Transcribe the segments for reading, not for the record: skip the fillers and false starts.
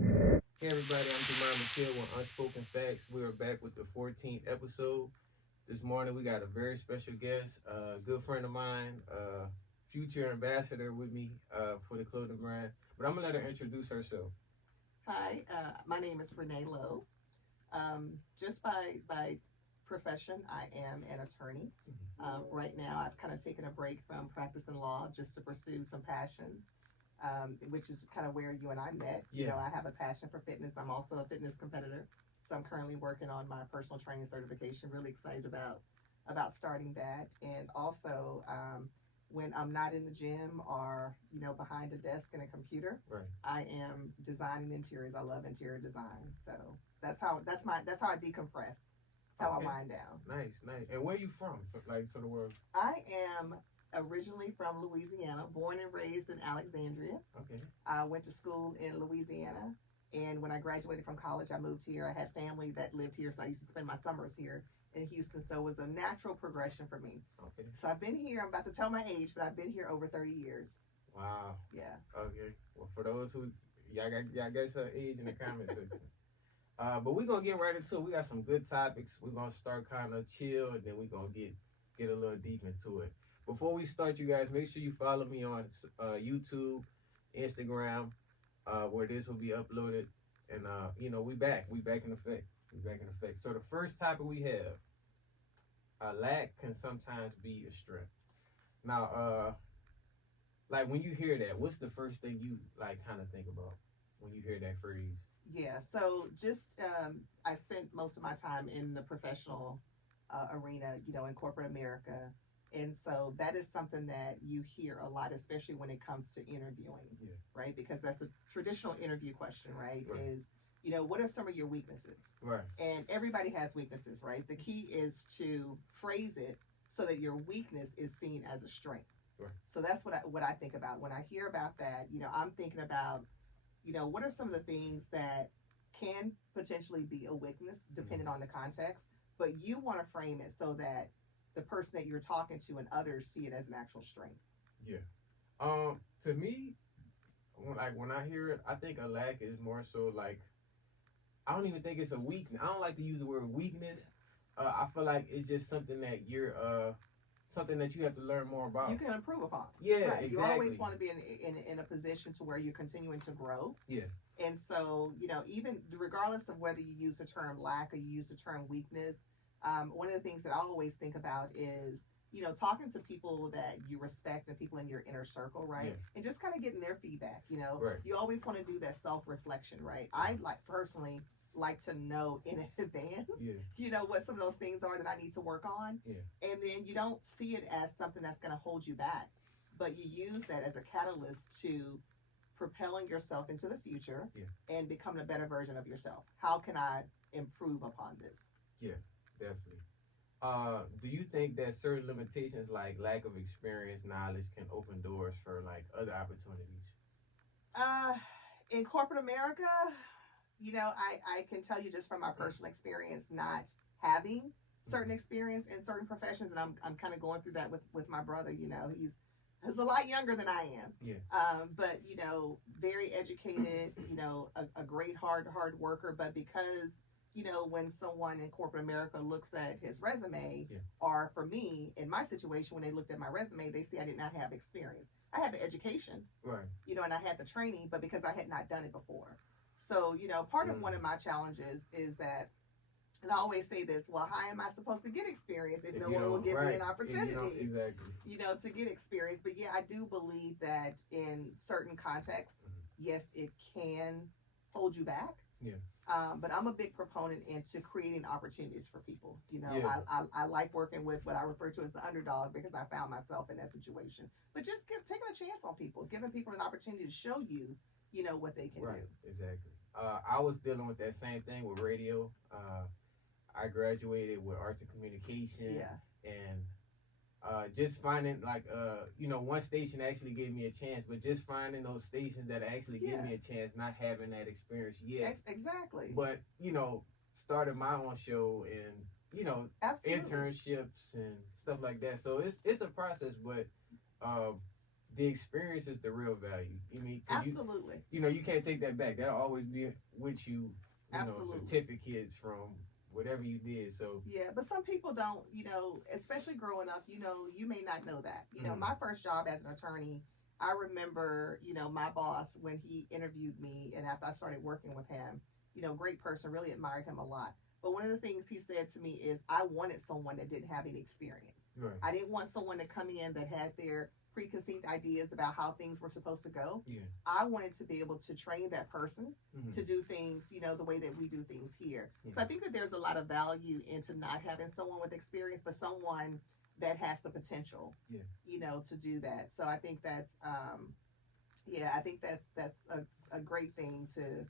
Hey everybody, I'm Jamar Michelle with Unspoken Facts. We are back with the 14th episode. This morning we got a very special guest, a good friend of mine, future ambassador with me for the clothing brand. But I'm gonna let her introduce herself. Hi, my name is Renee Lowe. Just by profession, I am an attorney. Right now, I've kind of taken a break from practicing law just to pursue some passions, which is kind of where you and I met. Yeah. I have a passion for fitness. I'm also a fitness competitor, so I'm currently working on my personal training certification. Really excited about starting that, and also. When I'm not in the gym or behind a desk and a computer, Right. I am designing interiors. I love interior design, so that's how I decompress. That's how Okay. I wind down. Nice, nice. And where you from? For the world. I am originally from Louisiana, born and raised in Alexandria. Okay. I went to school in Louisiana, and when I graduated from college, I moved here. I had family that lived here, so I used to spend my summers here in Houston. So it was a natural progression for me. Okay. So I've been here. I'm about to tell my age, but I've been here over 30 years. Wow. Yeah. Okay. Well, for those who y'all guess her age in the comment section. But we're gonna get right into it. We got some good topics. We're gonna start kind of chill, and then we're gonna get a little deep into it. Before we start, you guys, make sure you follow me on YouTube, Instagram, where this will be uploaded. And we back. We back in effect. We back in effect. So the first topic we have, a lack can sometimes be a strength. Now, like when you hear that, what's the first thing you like kind of think about when you hear that phrase? Yeah, so just I spent most of my time in the professional arena, in corporate America. And so that is something that you hear a lot, especially when it comes to interviewing, Yeah. right? Because that's a traditional interview question, right? Right. Is, what are some of your weaknesses? Right. And everybody has weaknesses, right? The key is to phrase it so that your weakness is seen as a strength. Right. So that's what I think about when I hear about that. I'm thinking about what are some of the things that can potentially be a weakness depending on the context, but you want to frame it so that the person that you're talking to and others see it as an actual strength. Yeah. To me, when I hear it, I think a lack is more so like I don't even think it's a weakness. I don't like to use the word weakness. I feel like it's just something that you're something that you have to learn more about. You can improve upon. Yeah, right. exactly. You always want to be in a position to where you're continuing to grow. Yeah. And so, even regardless of whether you use the term lack or you use the term weakness, one of the things that I always think about is, talking to people that you respect and people in your inner circle, right? Yeah. And just kind of getting their feedback, Right. You always want to do that self-reflection, right? I personally like to know in advance, yeah. What some of those things are that I need to work on. Yeah. And then you don't see it as something that's going to hold you back, but you use that as a catalyst to propelling yourself into the future and becoming a better version of yourself. How can I improve upon this? Yeah, definitely. Do you think that certain limitations like lack of experience, knowledge can open doors for like other opportunities? In corporate America, I can tell you just from my personal experience, not having certain experience in certain professions, and I'm kind of going through that with my brother. He's a lot younger than I am. Yeah. But very educated. A great hard worker. But because when someone in corporate America looks at his resume, or for me in my situation, when they looked at my resume, they see I did not have experience. I had the education, right? And I had the training, but because I had not done it before. So part of one of my challenges is that. And I always say this, well, how am I supposed to get experience if no one will give me an opportunity, exactly. To get experience? But yeah, I do believe that in certain contexts, yes, it can hold you back. Yeah. But I'm a big proponent into creating opportunities for people. I like working with what I refer to as the underdog because I found myself in that situation. But just taking a chance on people, giving people an opportunity to show you, what they can do. Exactly. I was dealing with that same thing with radio. I graduated with arts and communication. Yeah. And just finding one station actually gave me a chance, but just finding those stations that actually give me a chance, not having that experience yet. Exactly. But started my own show and Absolutely. internships and stuff like that. So it's a process, but the experience is the real value. I mean, absolutely. You can't take that back. That'll always be with you. Absolutely. Certificates from whatever you did. So yeah, but some people don't. Especially growing up, you may not know that. My first job as an attorney, I remember, my boss when he interviewed me, and after I started working with him, great person, really admired him a lot. But one of the things he said to me is, I wanted someone that didn't have any experience. Right. I didn't want someone to come in that had their preconceived ideas about how things were supposed to go. Yeah. I wanted to be able to train that person to do things, the way that we do things here. So I think that there's a lot of value into not having someone with experience, but someone that has the potential, to do that. So I think that's, I think that's a great thing to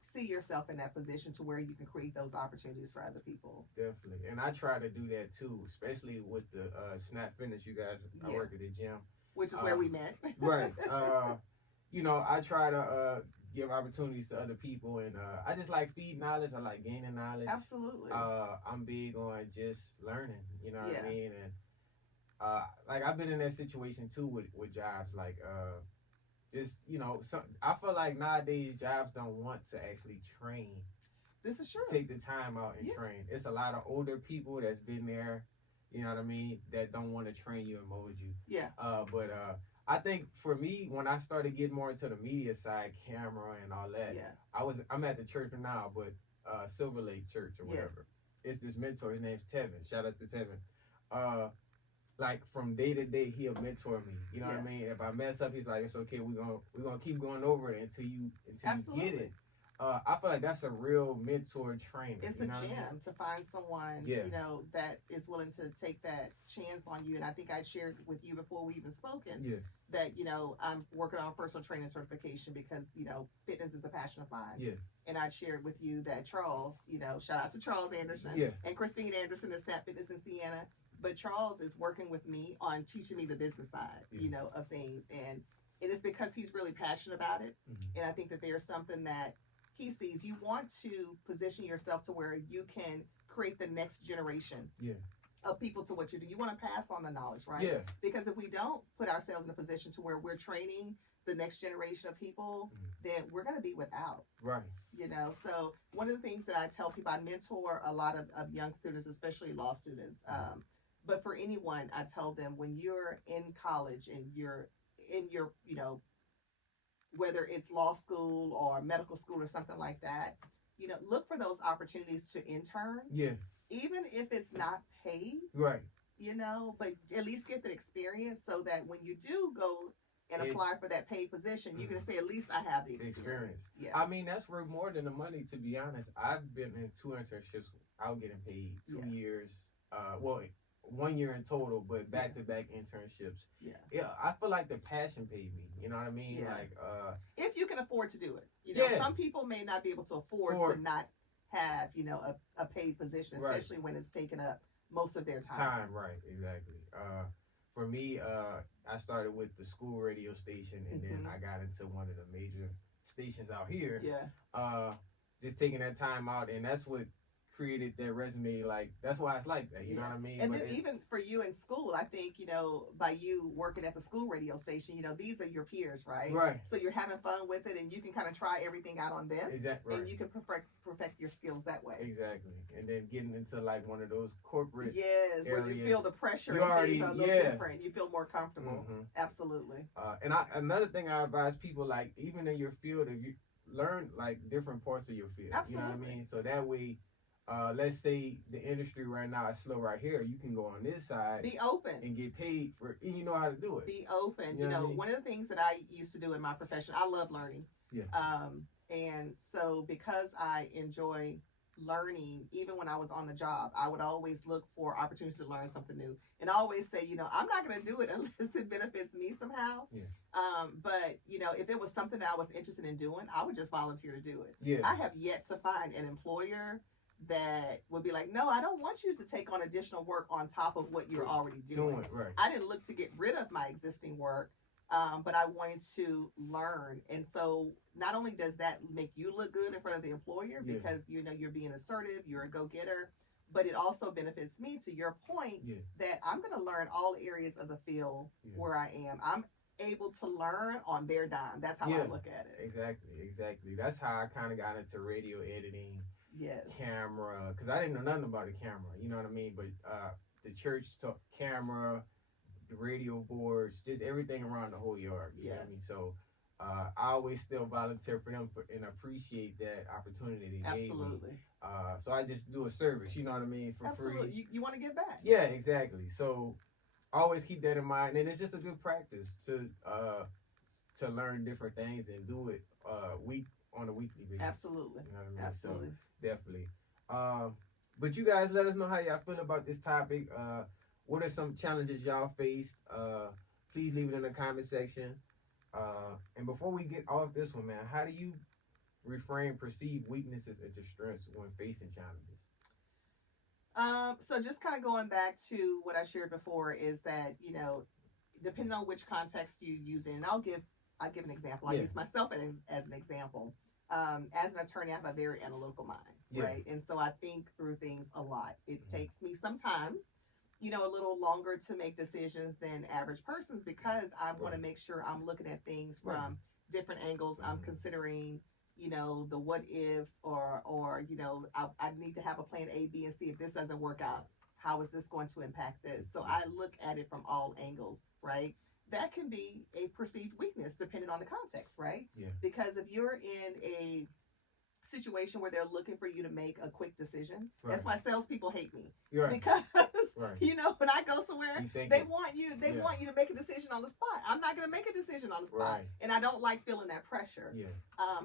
see yourself in that position to where you can create those opportunities for other people. Definitely. And I try to do that too, especially with the Snap Fitness. You guys, I work at the gym. Which is where we met. Right. I try to give opportunities to other people, and I just like feed knowledge. I like gaining knowledge. Absolutely. I'm big on just learning, what I mean? And like I've been in that situation too with jobs, like just I feel like nowadays jobs don't want to actually train. This is true. Take the time out and train. It's a lot of older people that's been there, you know what I mean, that don't want to train you and mold you. Yeah. But I think for me, when I started getting more into the media side, camera and all that, I'm at the church now, but Silver Lake Church or whatever. It's this mentor. His name's Tevin. Shout out to Tevin. Like from day to day, he'll mentor me. You know what I mean? If I mess up, he's like, "It's okay. We're gonna keep going over it until you get it." I feel like that's a real mentor trainer. It's a gem to find someone, that is willing to take that chance on you. And I think I shared with you before we even spoken that, I'm working on a personal training certification because, fitness is a passion of mine. Yeah. And I shared with you that Charles, shout out to Charles Anderson and Christine Anderson at Snap Fitness in Siena. But Charles is working with me on teaching me the business side, of things. And it is because he's really passionate about it. And I think that there's something that he sees. You want to position yourself to where you can create the next generation of people to what you do. You want to pass on the knowledge, right? Yeah. Because if we don't put ourselves in a position to where we're training the next generation of people, then we're going to be without. Right. So one of the things that I tell people, I mentor a lot of young students, especially law students. But for anyone, I tell them when you're in college and you're in your, whether it's law school or medical school or something like that, look for those opportunities to intern. Yeah. Even if it's not paid. Right. But at least get the experience so that when you do go and apply for that paid position, you can say, at least I have the experience. Yeah. I mean, that's worth more than the money, to be honest. I've been in 2 internships out getting paid 2 years. 1 year in total, but back-to-back internships. Yeah, I feel like the passion paid me. You know what I mean? Yeah. Like, if you can afford to do it. Some people may not be able to afford to not have, a paid position, especially when it's taken up most of their time. Right, exactly. For me, I started with the school radio station, and then I got into one of the major stations out here. Yeah. Just taking that time out, and that's what created their resume. Like, that's why it's like that, you know what I mean? And then even for you in school, I think, by you working at the school radio station, these are your peers, right? Right. So you're having fun with it, and you can kind of try everything out on them. Exactly. And you can perfect your skills that way. Exactly. And then getting into like one of those corporate where you feel the pressure you and already, things are a little different. You feel more comfortable. Absolutely. And another thing I advise people, like, even in your field, if you learn like different parts of your field. Absolutely. You know what I mean? So that way, let's say the industry right now is slow right here, you can go on this side. Be open. And get paid for, and you know how to do it. Be open. You know what I mean? One of the things that I used to do in my profession, I love learning. Yeah. And so because I enjoy learning, even when I was on the job, I would always look for opportunities to learn something new. And I always say, I'm not going to do it unless it benefits me somehow. Yeah. But, if it was something that I was interested in doing, I would just volunteer to do it. Yeah. I have yet to find an employer that would be like, no, I don't want you to take on additional work on top of what you're already doing. Right. I didn't look to get rid of my existing work, but I wanted to learn. And so not only does that make you look good in front of the employer because, you're being assertive, you're a go-getter, but it also benefits me, to your point, that I'm going to learn all areas of the field where I am. able to learn on their dime. That's how I look at it. Exactly. That's how I kind of got into radio editing. Yes. Camera, because I didn't know nothing about the camera. You know what I mean? But the church taught camera, the radio boards, just everything around the whole yard. You know what I mean? So I always still volunteer for them and appreciate that opportunity they gave me. So I just do a service, you know what I mean, for free. You want to give back. Yeah, exactly. So always keep that in mind, and it's just a good practice to learn different things and do it on a weekly basis. Absolutely. You know what I mean? Absolutely. So, definitely. But you guys, let us know how y'all feel about this topic. What are some challenges y'all faced? Please leave it in the comment section. And before we get off this one, man, how do you reframe perceived weaknesses into strengths when facing challenges? So just kind of going back to what I shared before is that, you know, depending on which context you use it, and I'll give an example. I use myself as an example. As an attorney, I have a very analytical mind, right? And so I think through things a lot. It takes me sometimes, you know, a little longer to make decisions than average persons because I want to make sure I'm looking at things from different angles. I'm considering, you know, the what ifs or you know, I need to have a plan A, B, and C. If this doesn't work out, how is this going to impact this? So I look at it from all angles, right? That can be a perceived weakness depending on the context, right? Yeah. Because if you're in a situation where they're looking for you to make a quick decision, that's why salespeople hate me. Because you know, when I go somewhere, they want you to make a decision on the spot. I'm not going to make a decision on the spot, and I don't like feeling that pressure.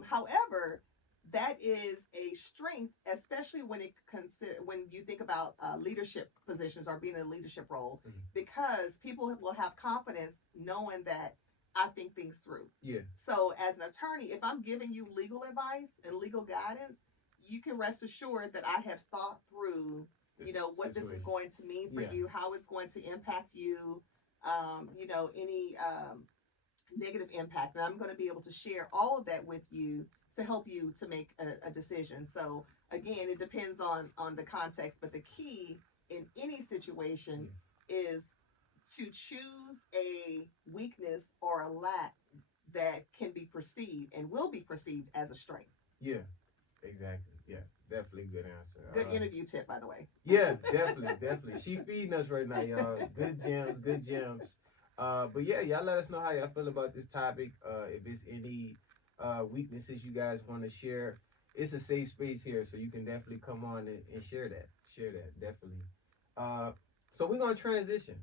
However, that is a strength, especially when you think about leadership positions or being in a leadership role, because people will have confidence knowing that I think things through. So as an attorney, if I'm giving you legal advice and legal guidance, you can rest assured that I have thought through, you know, what this is going to mean for you, how it's going to impact you, you know, any negative impact. And I'm going to be able to share all of that with you to help you to make a decision. So again, it depends on the context, but the key in any situation is to choose a weakness or a lack that can be perceived and will be perceived as a strength. Yeah, exactly. Yeah, definitely good answer. Good interview tip, by the way. Yeah, definitely. She feeding us right now, y'all. Good gems. But yeah, y'all let us know how y'all feel about this topic. If it's any weaknesses you guys want to share, it's a safe space here, so you can definitely come on and share that. Definitely. So we're gonna transition.